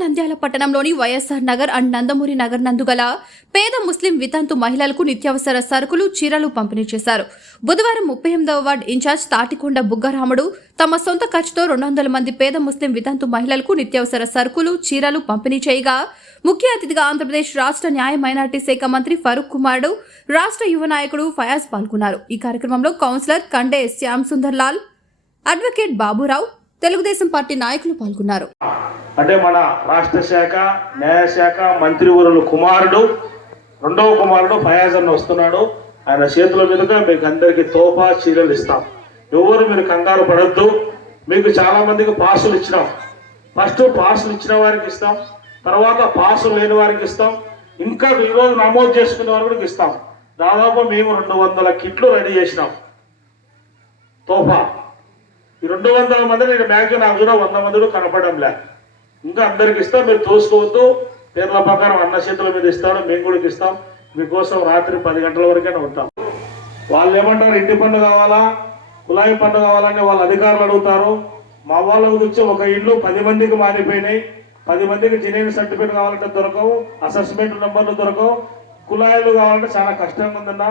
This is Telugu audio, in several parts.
నంద్యాల పట్టణంలోని వైఎస్ఆర్ నగర్ అండ్ నందమూరి నగర్ నందుగల పేద ముస్లిం వితంతు మహిళలకు నిత్యావసర సరుకులు చీరలు పంపిణీ చేశారు. బుధవారం 38వ వార్డు ఇన్ఛార్జ్ తాటికొండ బుగ్గరాముడు తమ సొంత ఖర్చుతో 200 మంది పేద ముస్లిం వితంతు మహిళలకు నిత్యావసర సరుకులు చీరలు పంపిణీ చేయగా ముఖ్య అతిథిగా ఆంధ్రప్రదేశ్ రాష్ట్ర న్యాయ మైనార్టీ శాఖ మంత్రి ఫరూక్ కుమారుడు, రాష్ట్ర యువ నాయకుడు ఫయాజ్ పాల్గొన్నారు. ఈ కార్యక్రమంలో councillor Kande Shyam Sundar Lal, advocate Baburao, Telugu Desam party నాయకులు పాల్గొన్నారు. అంటే మన రాష్ట్ర శాఖ న్యాయశాఖ మంత్రివర్యులు కుమారుడు, రెండవ కుమారుడు ఫయాజ్ అన్న వస్తున్నాడు. ఆయన చేతుల మీదుగా మీకు అందరికీ తోఫా చీరలు ఇస్తాం. ఎవరు మీరు కంగారు పడద్దు. మీకు చాలా మందికి పాసులు ఇచ్చినాం. ఫస్ట్ పాసులు ఇచ్చిన వారికి ఇస్తాం, తర్వాత పాసులు లేని వారికి ఇస్తాం, ఇంకా ఈరోజు నమోదు చేసుకునే వారికి ఇస్తాం. దాదాపు మేము 200 కిట్లు రెడీ చేసినాం తోఫా. ఈ 200 మందిని మ్యాక్సిమం నాకు కూడా 100 మంది కనపడంలే. ఇంకా అందరికి ఇస్తాం. మీరు చూసుకోవద్దు. పేర్ల ప్రకారం అన్న చేతుల మీద ఇస్తాడు, మేము కూడా ఇస్తాం. మీకోసం రాత్రి 10 గంటల వరకైనా ఉంటాం. వాళ్ళు ఏమంటారు, ఇంటి పన్ను కావాలా, కులాయి పన్ను కావాలని వాళ్ళ అధికారులు అడుగుతారు. మా వాళ్ళ గురించి ఒక ఇల్లు 10 మందికి మారిపోయినాయి. 10 మందికి జెన్యున్ సర్టిఫికేట్ కావాలంటే దొరకవు, అసెస్మెంట్ నెంబర్లు దొరకవు, కులాయిలు కావాలంటే చాలా కష్టంగా ఉందన్న.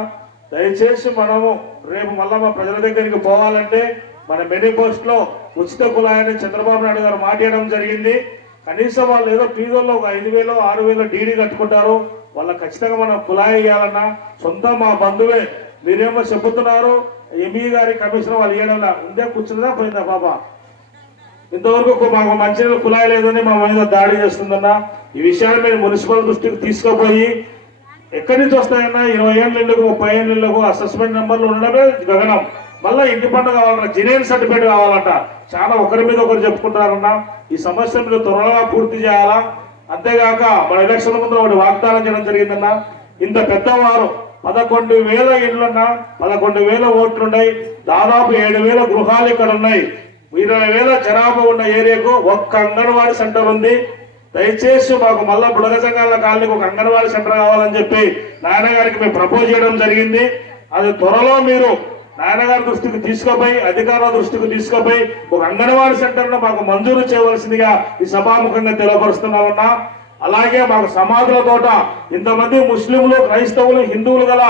దయచేసి మనము రేపు మళ్ళా మా ప్రజల దగ్గరికి పోవాలంటే మన మేనిఫెస్టోలో ఉచిత కులాయిని చంద్రబాబు నాయుడు గారు మాట్లాడడం జరిగింది. కనీసం వాళ్ళు ఏదో పీజోల్లో ఒక 5,000 6,000 డీడీ కట్టుకుంటారు. వాళ్ళకి ఖచ్చితంగా మనం కులాయి ఇవ్వాలన్నా. సొంత మా బంధువే. మీరేమో చెబుతున్నారు ఎంఈ గారి కమిషన్ వాళ్ళు ఇవ్వడంలా ఉందే, కూర్చున్నదా పోయిందా బాబా? ఇంతవరకు మాకు మంచినీళ్ళు కులాయి లేదని మా మీద దాడి చేస్తుందన్నా. ఈ విషయాన్ని మేము మున్సిపల్ దృష్టికి తీసుకుపోయి ఎక్కడి నుంచి వస్తాయన్నా 20 ఏళ్ళకు 30 ఏళ్ళకు అసెస్మెంట్ నెంబర్లు ఉండడమే గగనం. మళ్ళీ ఇంటి పన్ను కావాలన్నా, జెన్యున్ సర్టిఫికేట్ కావాలంట. చాలా ఒకరి మీద ఒకరు చెప్పుకుంటారన్నా. ఈ సమస్య మీరు త్వరగా పూర్తి చేయాలా. అంతేగాక మన ఎలక్షన్ ముందు ఒకటి వాగ్దానం చేయడం జరిగిందన్నా. ఇంత పెద్దవారు 11,000 ఇళ్లున్నా, 11,000 ఓట్లున్నాయి, దాదాపు 7,000 గృహాలు ఇక్కడ ఉన్నాయి, 20,000 జనాభా ఉన్న ఏరియాకు ఒక్క అంగన్వాడీ సెంటర్ ఉంది. దయచేసి మాకు మళ్ళా బుడగ సంఘాల కాలనీకి ఒక అంగన్వాడీ సెంటర్ కావాలని చెప్పి నాయన గారికి మేము ప్రపోజ్ చేయడం జరిగింది. అది త్వరలో మీరు నాయనగారి దృష్టికి తీసుకుపోయి, అధికారుల దృష్టికి తీసుకుపోయి ఒక అంగన్వాడీ సెంటర్ను మాకు మంజూరు చేయవలసిందిగా ఈ సభాముఖంగా తెలియపరుస్తున్నామన్నా. అలాగే మాకు సమాధుల తోట ఇంతమంది ముస్లింలు, క్రైస్తవులు, హిందువులు గల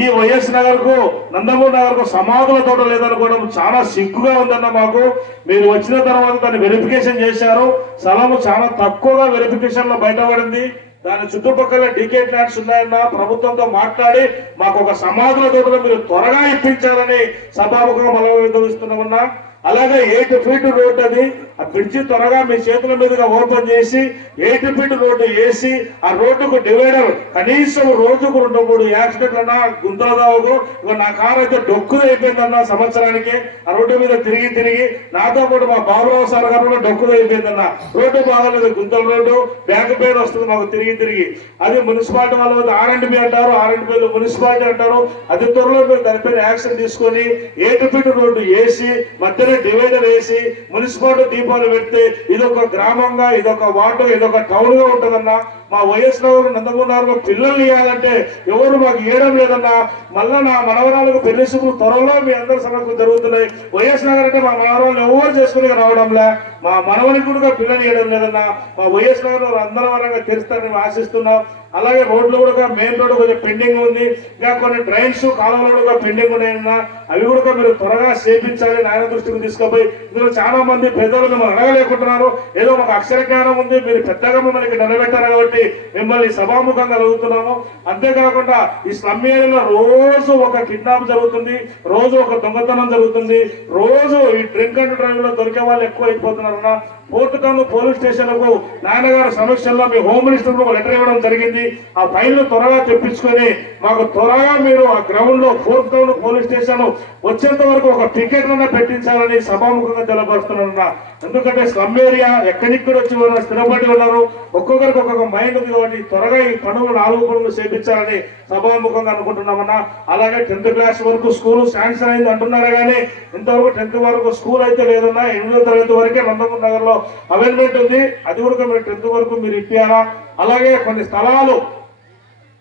ఈ వైఎస్ నగర్కు, నందమూరి నగర్కు సమాధుల తోట లేదనుకోవడం చాలా సిగ్గుగా ఉందన్న. మాకు మీరు వచ్చిన తర్వాత దాన్ని వెరిఫికేషన్ చేశారు. స్థలము చాలా తక్కువగా వెరిఫికేషన్ లో బయటపడింది. దాని చుట్టుపక్కల డీకేట్ ల్యాండ్స్ ఉన్నాయన్న. ప్రభుత్వంతో మాట్లాడి మాకు ఒక సమాధుల తోటలో మీరు త్వరగా ఇప్పించాలని సభాముఖంగా మనవిస్తున్నామన్నా. అలాగే 8 ఫీట్ రోడ్డు, అది ఆ బ్రిడ్జి త్వరగా మీ చేతుల మీదుగా ఓపెన్ చేసి 8 ఫీట్ రోడ్డు వేసి ఆ రోడ్డుకు డివైడర్ కనీసం రోజుకు 2-3 యాక్సిడెంట్లు అన్నా గుంతలు దావకు. ఇక నా కారు అయితే డొక్కులు అయిపోయిందన్న. సంవత్సరానికి ఆ రోడ్డు మీద తిరిగి నాతో పాటు మా బాబురావు సార్ గారు కూడా డొక్కులు అయిపోయిందన్న. రోడ్డు బాగాలేదు, గుంతల రోడ్డు, బ్యాక్ పెయిన్ వస్తుంది మాకు తిరిగి. అది మున్సిపాలిటీ వాళ్ళు R&B అంటారు, R&Bలో మున్సిపాలిటీ అంటారు. అది త్వరలో మీరు దానిపైన యాక్షన్ తీసుకొని 8 ఫీట్ రోడ్డు వేసి మధ్యలో డివైడర్ వేసి మున్సిపాలిటీ దీపాలు పెడితే ఇదొక గ్రామంగా, ఇదొక వార్డు, ఇదొక టౌన్ గా ఉంటుందన్నా. మా వైఎస్ నగర్ నందమూరి నగర్ పిల్లల్ని ఇవ్వాలంటే ఎవరు మాకు ఇవ్వడం లేదన్నా. మళ్ళా నా మనవరాలకు పెళ్లి శుభ్రులు త్వరలో మీ అందరి సమస్యలు జరుగుతున్నాయి. వైఎస్ నగర్ అంటే మా మనవరాలు ఎవరు చేసుకుని రావడంలే. మా మనవనికి కూడా పిల్లలు ఇవ్వడం లేదన్నా. మా వైఎస్ నగర్ అందరి వరంగా తెరుస్తారని ఆశిస్తున్నాం. అలాగే రోడ్లు కూడా, మెయిన్ రోడ్డు కొంచెం పెండింగ్ ఉంది. ఇంకా కొన్ని డ్రైన్స్, కాలువలు కూడా పెండింగ్ ఉన్నాయన్నా. అవి కూడా మీరు త్వరగా చేపించాలి, నాయన దృష్టికి తీసుకుపోయి. మీరు చాలా మంది పెద్దలు మిమ్మల్ని అడగలేకుంటున్నారు. ఏదో మాకు అక్షర జ్ఞానం ఉంది, మీరు పెద్దగా మిమ్మల్ని నిలబెట్టారు కాబట్టి మిమ్మల్ని సభాముఖంగా అడుగుతున్నాము. అంతేకాకుండా ఈ స్లమ్ ఏరియాలో రోజు ఒక కిడ్నాప్ జరుగుతుంది, రోజు ఒక దొంగతనం జరుగుతుంది, రోజు ఈ డ్రింక్ అండ్ డ్రైవ్ లో దొరికే వాళ్ళు ఎక్కువ అయిపోతున్నారన్నా. ఫోర్త్ టౌన్ పోలీస్ స్టేషన్లకు నాన్నగారి సమక్షంలో మీ హోమ్ మినిస్టర్ ఒక లెటర్ ఇవ్వడం జరిగింది. ఆ ఫైల్ను త్వరగా తెప్పించుకొని మాకు త్వరగా మీరు ఆ గ్రౌండ్ లో ఫోర్త్ టౌన్ పోలీస్ స్టేషన్ వచ్చేంత వరకు ఒక టికెట్లన్నా పెట్టించాలని సభాముఖంగా తెలపరుస్తున్నా. ఎందుకంటే స్లమ్ ఏరియా ఎక్కడిక్కడ వచ్చి స్థిరపడి ఉన్నారు. ఒక్కొక్కరికి ఒక్కొక్క మైండ్ ఉంది కాబట్టి త్వరగా ఈ పనులు 4 పనులు చేపించాలని సభాముఖంగా అనుకుంటున్నామన్నా. అలాగే 10th క్లాస్ వరకు స్కూల్ శాంక్షన్ అయింది అంటున్నారు, కానీ ఇంతవరకు 10th వరకు స్కూల్ అయితే లేదన్నా. 8వ తరగతి వరకే నందమూరి నగర్ లో అవైలబిలిటీ ఉంది. అది కూడా మీరు 10th వరకు మీరు ఇప్పారా. అలాగే కొన్ని స్థలాలు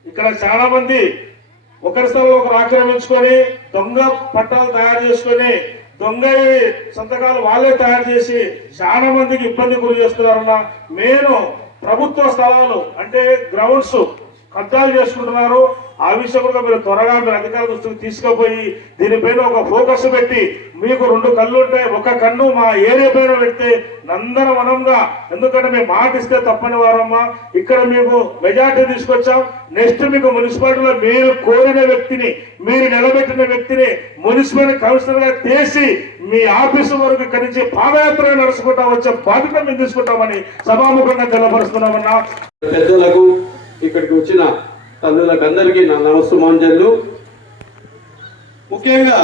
ఇక్కడ చాలా మంది ఒకరి స్థలంలో ఒకరు ఆక్రమించుకొని దొంగ పట్టాలు తయారు చేసుకొని దొంగ సంతకాలు వాళ్ళే తయారు చేసి చాలా మందికి ఇబ్బంది గురి చేస్తున్నారన్న. నేను ప్రభుత్వ స్థలాలు అంటే గ్రౌండ్స్ కబ్జాలు చేసుకుంటున్నారు. ఆ విషయం కూడా మీరు త్వరగా మీరు అధికారుల దృష్టికి తీసుకుపోయి దీనిపైన ఒక ఫోకస్ పెట్టి, మీకు 2 కళ్ళు ఉంటాయి, ఒక కన్ను మా ఏరియా పైన పెడితే నందనవనంగా, ఎందుకంటే మేము మాట ఇస్తే తప్పని వారమ్మా. ఇక్కడ మీకు మెజార్టీ తీసుకొచ్చాం. నెక్స్ట్ మీకు మున్సిపాలిటీలో మీరు కోరిన వ్యక్తిని, మీరు నిలబెట్టిన వ్యక్తిని మున్సిపల్ కమిషనర్ గా చేసి మీ ఆఫీసు వరకు ఇక్కడి నుంచి పాదయాత్ర నడుచుకుంటా వచ్చే బాధ్యత మేము తీసుకుంటామని సభాముఖంగా తెలపరుస్తున్నామన్నా. పెద్దలకు, ఇక్కడికి వచ్చిన తల్లులకు అందరికీ నా నమస్సుమాంజలు. ముఖ్యంగా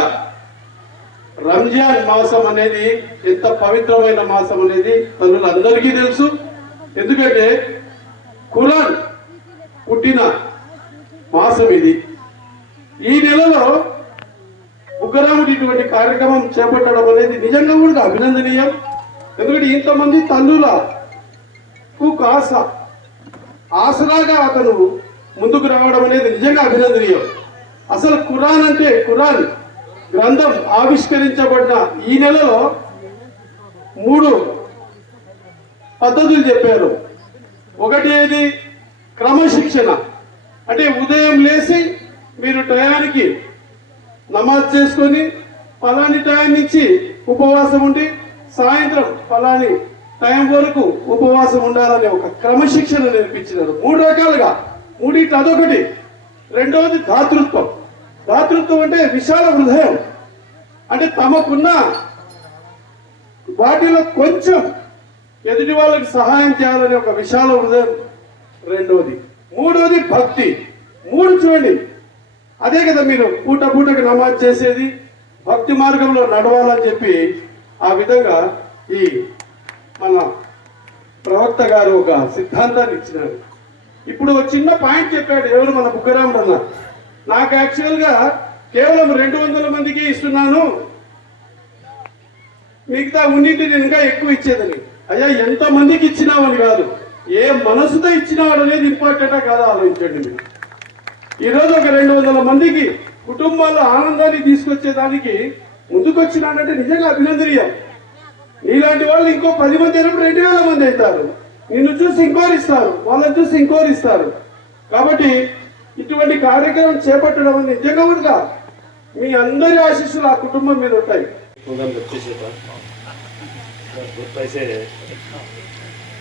రంజాన్ మాసం అనేది ఎంత పవిత్రమైన మాసం అనేది తల్లులందరికీ తెలుసు. ఎందుకంటే ఖురాన్ పుట్టిన మాసం ఇది. ఈ నెలలో బుగ్గరాముడి ఇటువంటి కార్యక్రమం చేపట్టడం అనేది నిజంగా కూడా అభినందనీయం. ఎందుకంటే ఇంతమంది తల్లులకు ఆసరాగా అతను ముందుకు రావడం అనేది నిజంగా అభినందనీయం. అసలు ఖురాన్ అంటే, ఖురాన్ గ్రంథం ఆవిష్కరించబడిన ఈ నెలలో 3 పద్ధతులు చెప్పారు. ఒకటి ఏది? క్రమశిక్షణ. అంటే ఉదయం లేచి మీరు టయానికి నమాజ్ చేసుకొని ఫలాని టైం నుంచి ఉపవాసం ఉండి సాయంత్రం ఫలాని టైం వరకు ఉపవాసం ఉండాలనే ఒక క్రమశిక్షణ నేర్పించినారు. 3 రకాలుగా. 3 అదొకటి. రెండవది దాతృత్వం. దాతృత్వం అంటే విశాల హృదయం. అంటే తమకున్న వాటిలో కొంచెం ఎదుటి వాళ్ళకి సహాయం చేయాలనే ఒక విశాల హృదయం రెండవది. మూడవది భక్తి. 3 చూడండి, అదే కదా మీరు పూటకు నమాజ్ చేసేది, భక్తి మార్గంలో నడవాలని చెప్పి ఆ విధంగా ఈ మన ప్రవక్త గారు ఒక సిద్ధాంతాన్ని ఇచ్చినారు. ఇప్పుడు ఒక చిన్న పాయింట్ చెప్పాడు ఎవరు? మన బుగ్గరాముడు అన్న. నాకు యాక్చువల్గా కేవలం 200 మందికి ఇస్తున్నాను, మిగతా ఉన్నింటి నేను ఇంకా ఎక్కువ ఇచ్చేదని. అయ్యా, ఎంత మందికి ఇచ్చినావని కాదు, ఏ మనసుతో ఇచ్చినావాడు అనేది ఇంపార్టెంటా కాదా ఆలోచించండి మీరు. ఈరోజు ఒక 200 మందికి కుటుంబాల్లో ఆనందాన్ని తీసుకొచ్చేదానికి ముందుకొచ్చినాడంటే నిజంగా అభినందనీయం. ఇలాంటి వాళ్ళు ఇంకో 10 మంది అయినప్పుడు 2000 మంది అవుతారు. నిన్ను చూసి ఇంకోరు ఇస్తారు, వాళ్ళని చూసి ఇంకోరు ఇస్తారు. కాబట్టి ఇటువంటి కార్యక్రమం చేపట్టడం నిజంగా కూడా మీ అందరి ఆశీస్సులు ఆ కుటుంబం మీద ఉంటాయి.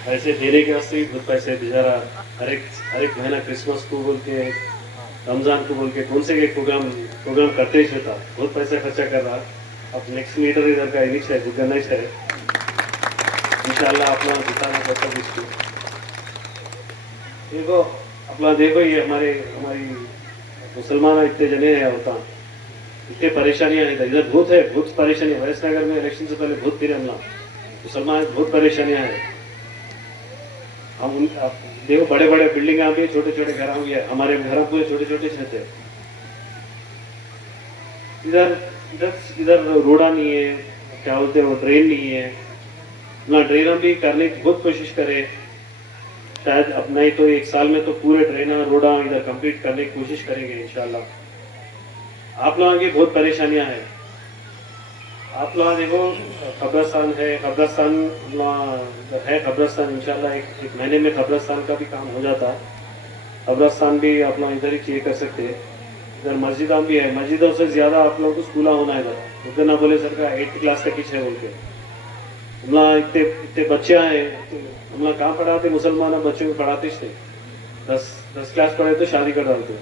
पैसे देने के वास्ते भी बहुत पैसे बेचारा हर एक महीना क्रिसमस को बोल के, रमजान को बोल के कौन से प्रोग्राम करते ही था, बहुत पैसा खर्चा कर रहा. अब नेक्स्ट लीडर इधर का इनिश है, गणेश है, इंशाल्लाह अपना जिताना पड़ता है इसको. देखो ये हमारी मुसलमान इतने जने हैं होता, इतने परेशानियां इधर बहुत है, बहुत परेशानी. वैसनगर में इलेक्शन से पहले बहुत फिरे हम मुसलमान, बहुत परेशानियां हैं. हम देखो बड़े बड़े बिल्डिंग भी, छोटे छोटे घर भी है, हमारे घर पूरे छोटे छोटे छत है. इधर रोड़ा नहीं है, क्या बोलते हैं वो, ट्रेन नहीं है ना. ट्रेन भी करने की बहुत कोशिश करे, शायद अब नहीं तो 1 साल में तो पूरे ट्रेन रोड़ा इधर कंप्लीट करने की कोशिश करेंगे इंशाल्लाह. आप लोगों की बहुत परेशानियां हैं. आप लोग देखो कब्रस्तान है, कब्रस्तान इंशाल्लाह एक महीने में कब्रस्तान का भी काम हो जाता. कब्रस्तान भी आप लोग इधर ही चेक कर सकते हैं. इधर मस्जिदा भी है, मस्जिदों से ज़्यादा आप लोगों को स्कूल होना है इधर. उधर ना बोले सर का 8th क्लास तक ही है बोल के. हम लोग इतने बच्चे हैं, हम लोग कहाँ पढ़ाते? मुसलमान बच्चों को पढ़ाते थे. 10 क्लास पढ़े तो शादी कर डालते.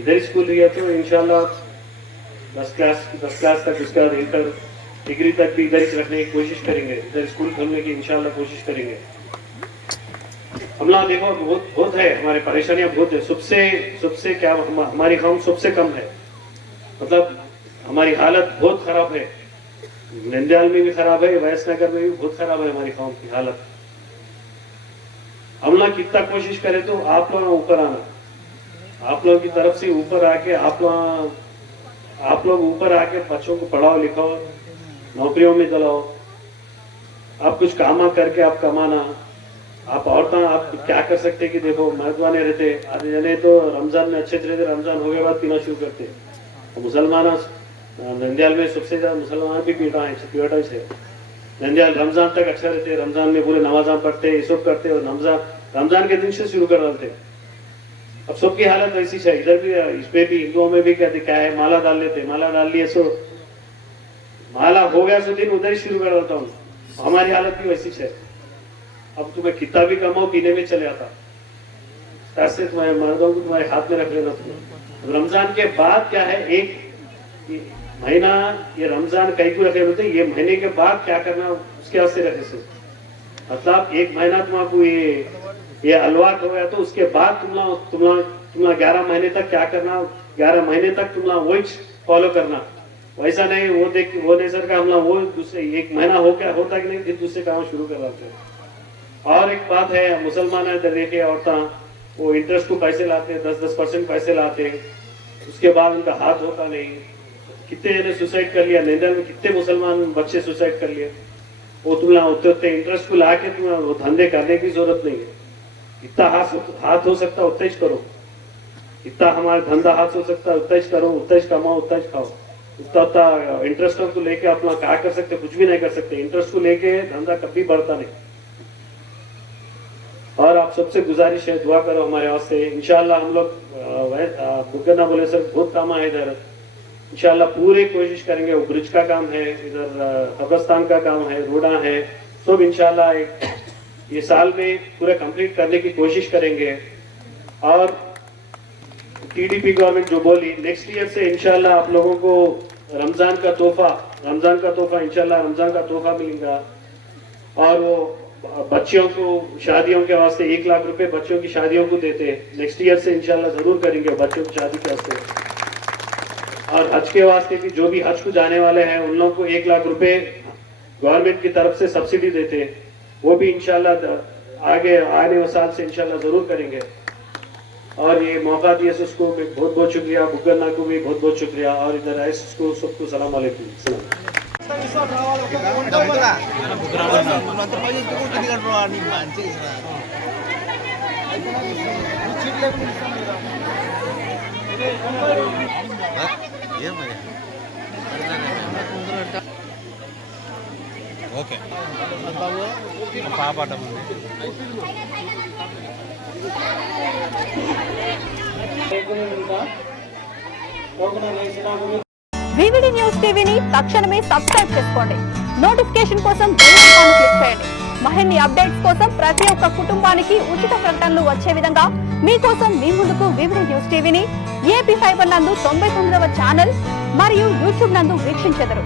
इधर ही स्कूल दिया तो इंशाल्लाह 10 क्लास तक, उसके बाद इंटर डिग्री तक भी इधर ही रखने की कोशिश करेंगे. इधर स्कूल खोलने की इंशाल्लाह कोशिश करेंगे. हम लोग देखो बहुत है, हमारी परेशानियां बहुत है. सबसे क्या हमारी कौम सबसे कम है, मतलब हमारी हालत बहुत खराब है. नंदयाल में भी खराब है, वैसनगर में भी बहुत खराब है हमारी कौम की हालत. हम लोग कितना कोशिश करें तो आप लोग ऊपर आना, आप लोगों की तरफ से ऊपर आके आप लोग ऊपर आके बच्चों को पढ़ाओ लिखाओ, नौकरियों में दिलाओ. आप कुछ काम करके आप कमाना. आप औरतें आप क्या कर सकते कि देखो मर्दवाने रहते, आधे जने तो रमजान में अच्छे से रहते, रमजान हो गए बाद पीना शुरू करते. तो मुसलमान नंदियाल में सबसे ज्यादा मुसलमान भी पीड़ा है, छत्तीसगढ़ से। नंदियाल रमजान तक अच्छा रहते, रमजान में पूरे नमाजा पढ़ते, ये सब करते, और रमजान के दिन से शुरू कर डालते। अब सबकी हालत वैसी है, इधर भी इसमें भी हिंदुओं में भी क्या है, माला डाल लेते, माला डाल लिए सो माला हो गया सो दिन उधर ही शुरू कर डालता हूँ। हमारी हालत भी वैसी है। अब तुम्हें कितना भी कमाओ, पीने में चले आता, पैसे तुम्हारे मर्दों को तुम्हारे हाथ में रख लेना तुम्हें। रमजान के बाद क्या है, एक महीना ये रमजान कहीं को रखे होते, ये महीने के बाद क्या करना उसके वास्ते रखे से, मतलब एक महीना तुम्हारा ये अलवाट हो गया तो उसके बाद तुम्हारा 11 महीने तक क्या करना, 11 महीने तक तुम्हारा वही फॉलो करना। वैसा नहीं वो नहीं सर का हमला वो दूसरे एक महीना होता कि नहीं, फिर दूसरे काम शुरू कर रहे हैं। और एक बात है, मुसलमान है देखिए, औरता वो इंटरेस्ट को पैसे लाते, 10% पैसे लाते, उसके बाद उनका हाथ होता नहीं। कितने ने सुसाइड कर लिया, नंदियाल में कितने मुसलमान बच्चे सुसाइड कर लिए। वो तुम्हारा उतरते इंटरेस्ट को ला के तुम्हें वो धंधे करने की जरूरत नहीं है। इतना हाथ हो सकता उतना ही करो, इतना हमारा धंधा हाथ हो सकता उतना ही करो, उतना ही कमाओ, उतना ही खाओ। उतना इंटरेस्ट को लेके अपना क्या कर सकते, कुछ भी नहीं कर सकते। इंटरेस्ट को लेके धंधा कभी बढ़ता नहीं। और आप सबसे गुजारिश है, दुआ करो हमारे वास्ते। इंशाल्लाह हम लोग बुगना बोले सर बहुत काम है इधर, इंशाल्लाह पूरी कोशिश करेंगे। वो ब्रिज का काम है, इधर कब्रस्तान का काम है, रोडा है, सब इंशाल्लाह ये साल में पूरा कंप्लीट करने की कोशिश करेंगे। और टीडीपी गवर्नमेंट जो बोली, नेक्स्ट ईयर से इंशाल्लाह आप लोगों को रमजान का तोहफा इंशाल्लाह रमजान का तोहफा मिलेगा। और वो बच्चियों को शादियों के वास्ते 1 लाख रुपए बच्चों की शादियों को देते हैं। नेक्स्ट ईयर से इंशाल्लाह जरूर करेंगे बच्चों की शादी के वास्ते। और हज के वास्ते भी जो भी हज को जाने वाले हैं उन लोगों को 1 लाख रुपए गवर्नमेंट की तरफ से सब्सिडी देते हैं, वो भी इंशाल्लाह आगे आने वाले साल से इंशाल्लाह जरूर करेंगे। और ये मौका दिए से उसको बहुत बहुत शुक्रिया, बुगन्ना को भी बहुत बहुत शुक्रिया, और इधर आए उसको सबको सलाम अलैकुम। ఓకే పాపట వివిడి న్యూస్ టీవీని తక్షణమే సబ్స్క్రైబ్ చేసుకోండి. నోటిఫికేషన్ కోసం బెల్ ఐకాన్ క్లిక్ చేయండి. మరిన్ని అప్డేట్స్ కోసం ప్రతి ఒక్క కుటుంబానికి ఉచిత ప్రకటనలు వచ్చే విధంగా మీకోసం మీ ముందుకు వివిడి న్యూస్ టీవీని ఏపీ ఫైబర్ నందు 99వ ఛానల్ మరియు యూట్యూబ్ నందు వీక్షించెదరు.